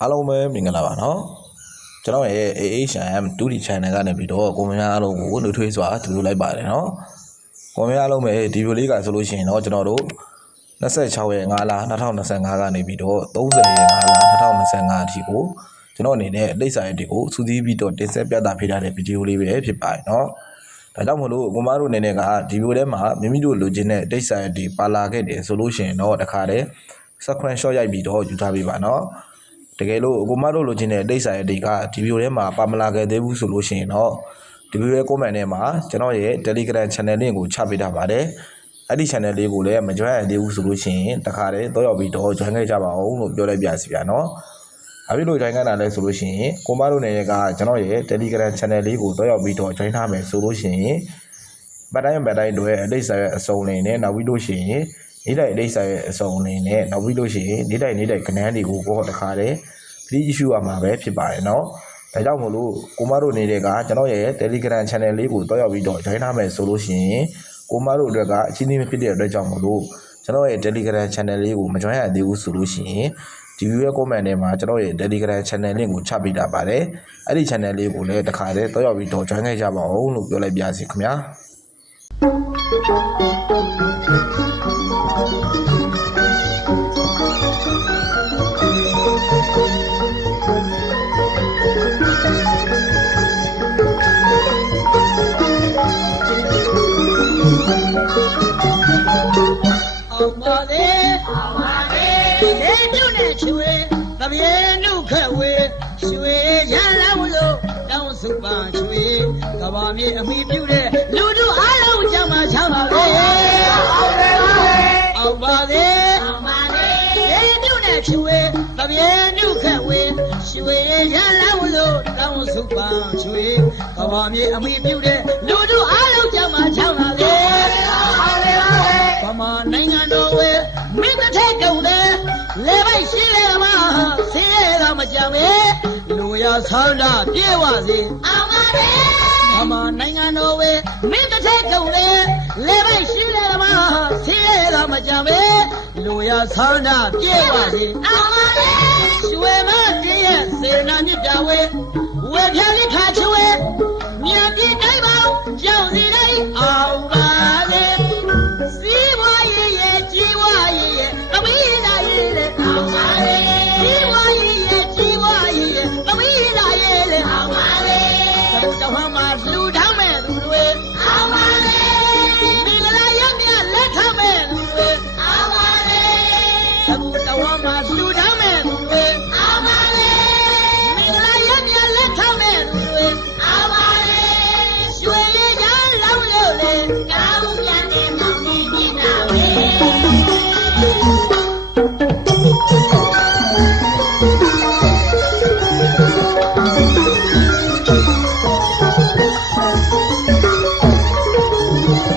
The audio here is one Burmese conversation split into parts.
အားလုံးပဲမင်္ဂလာပါနော်ကျွန်တော်ရဲ့ AHM 2D channel ကနေပြီးတော့ကိုမင်းများအားလုံးကိုနှုတ်ထွေးစွာကြိုဆိုလိုက်ပါတယ်နော်ကိုမင်းအားလုံးပဲဒီဗီဒီယိုလေးကဆိုလို့ရှိရင်တော့ကျွန်တော်တို့26ရက်5လ2025ကနေပြီးတော့30ရက်5လ2025အထိကိုကျွန်တော်အနေနဲ့အတိတ်စာရက်တွေကိုစူးစီးပြီးတော့တင်ဆက်ပြသပေးထားတဲ့ဗီဒီယိုလေးပဲဖြစ်ပါတယ်နော်ဒါကြောင့်မလို့ကိုမတို့အနေနဲ့ကဒီဗီဒီယိုထဲမှာမိမိတို့လိုချင်တဲ့အတိတ်စာရက်တွေပါလာခဲ့တယ်ဆိုလို့ရှိရင်တော့တခါတည်း screen shot ရိုက်ပြီးတော့ယူထားပေးပါနော် တကယ်လို့ကိုမတို့လိုချင်တဲ့အတိတ်ဆိုင်အတိတ်ကဒီဗီဒီယိုထဲမှာပါမလာခဲ့သေးဘူးဆိုလို့ရှိရင်တော့ဒီဗီဒီယိုရဲ့ comment ထဲမှာကျွန်တော်ရဲ့ Telegram channel link ကိုချပေးထားပါတယ်အဲ့ဒီ channel လေးကိုလည်းမ join ရသေးဘူးဆိုလို့ရှိရင်တခါတည်းတော့ရောက်ပြီးတော့ join ခဲ့ကြပါအောင်လို့ပြောလိုက်ပြစီဗျာနော်။အပြည့်လို့ join ခဲ့တာလဲဆိုလို့ရှိရင်ကိုမတို့နေကကျွန်တော်ရဲ့ Telegram channel လေးကိုတော့ရောက်ပြီးတော့ join ထားမယ်ဆိုလို့ရှိရင်ပတ်တိုင်းပတ်တိုင်းတွေအတိတ်ဆိုင်ရဲ့အစုံလင်နဲ့နောက်ပြီးလို့ရှိရင် နေ့တိုင်းအတိတ်ဆိုင်ရဲ့အစုံလင်နဲ့နောက်ပြီးလို့ရှိရင်နေ့တိုင်းနေ့တိုင်းကဏ္ဍတွေကိုကိုတခါတည်း free issue ရမှာပဲဖြစ်ပါတယ်เนาะဒါကြောင့်မို့လို့ကိုမတို့နေတဲ့ကကျွန်တော်ရဲ့ Telegram channel လေးကိုတော့ရောက်ပြီးတော့ join ထားမယ်ဆိုလို့ရှိရင်ကိုမတို့အတွက်ကအချင်းချင်းမဖြစ်တဲ့အတွက်ကြောင့်မို့လို့ကျွန်တော်ရဲ့ Telegram channel လေးကိုမ join ရသေးဘူးဆိုလို့ရှိရင်ဒီ view ရဲ့ comment ထဲမှာကျွန်တော်ရဲ့ Telegram channel link ကိုချပေးတာပါတယ်အဲ့ဒီ channel လေးကိုလည်းတစ်ခါတည်းတော့ရောက်ပြီးတော့ join ခဲ့ကြပါဦးလို့ပြောလိုက်ပါစီခင်ဗျာ အောင်ပါလေအောင်ပါလေဒေတုနဲ့ချွေတပြေနုခက်ဝေရွှေရလာဝလို့တောင်းစုပါချွေကဘာမြေအမိပြုတဲ့လူတို့အားလုံးကြမှာချမ်းပါလေအောင်ပါလေအောင်ပါလေဒေတုနဲ့ချွေတပြေနုခက်ဝေရွှေရလာဝလို့တောင်းစုပါချွေကဘာမြေအမိပြုတဲ့လူတို့အားလုံးကြမှာချမ်းပါလေအောင်လေပါလေဗမာနိုင်ငံတော် ကြမ်းပဲလူရဆန္ဒပြေဝစေအောင်ပါလေဗမာနိုင်ငံတော်ဝဲမင်းတစ်ထက်ကုန်တယ်လေပိုက်ရှိလေမှာဆင်းရဲတာမကြမ်းပဲလူရဆန္ဒပြေဝစေအောင်ပါလေရွှေမတည်းရဲ့စေနာမြစ်တာဝဲဝဲပြလိ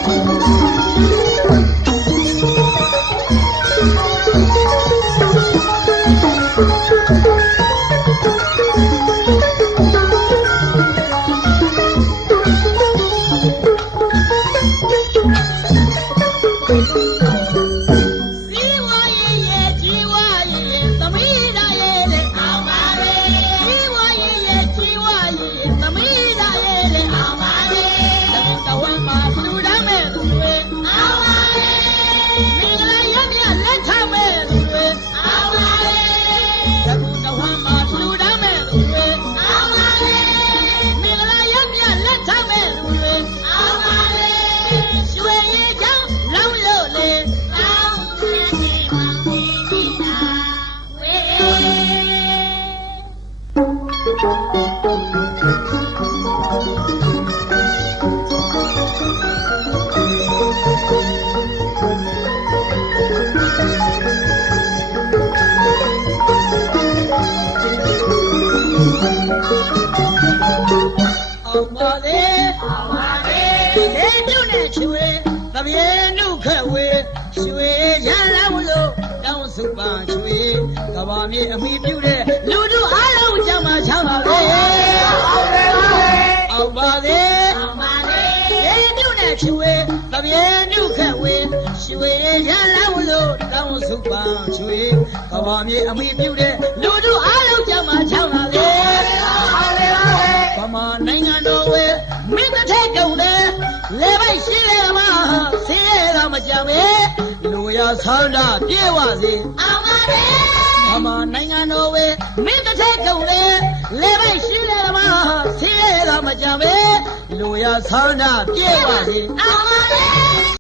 စီ ဝေးအော ပါမည်အမိပြုတဲ့လူတို့အားလုံးကြမှာချမ်းပါပဲအောင်ပါစေအောင်ပါစေရေနုနဲ့ဖြူဝဲတပြေနုခက်ဝဲရွှေရလောက်လို့တောင်းစုပါရွှေကဘာမည်အမိပြုတဲ့လူတို့အားလုံးကြမှာချမ်းပါပဲအောင်လေဗမာနိုင်ငံတော်ဝဲမင်းတစ်ထက်ကုန်တယ်လေပိုက်ရှိလေမှာဆင်းရဲတာမကြမ်းပဲလူရဆန္ဒပြေဝစေအောင်ပါစေ မမနိုင်ငံတော်ဝေမင်းတစ်ထက်ကုန်လေလေပိုက်ရှိလေမဆင်းရဲတာမကြပဲလူရဆောင်းတာပြေဝစေအောင်ပါလေ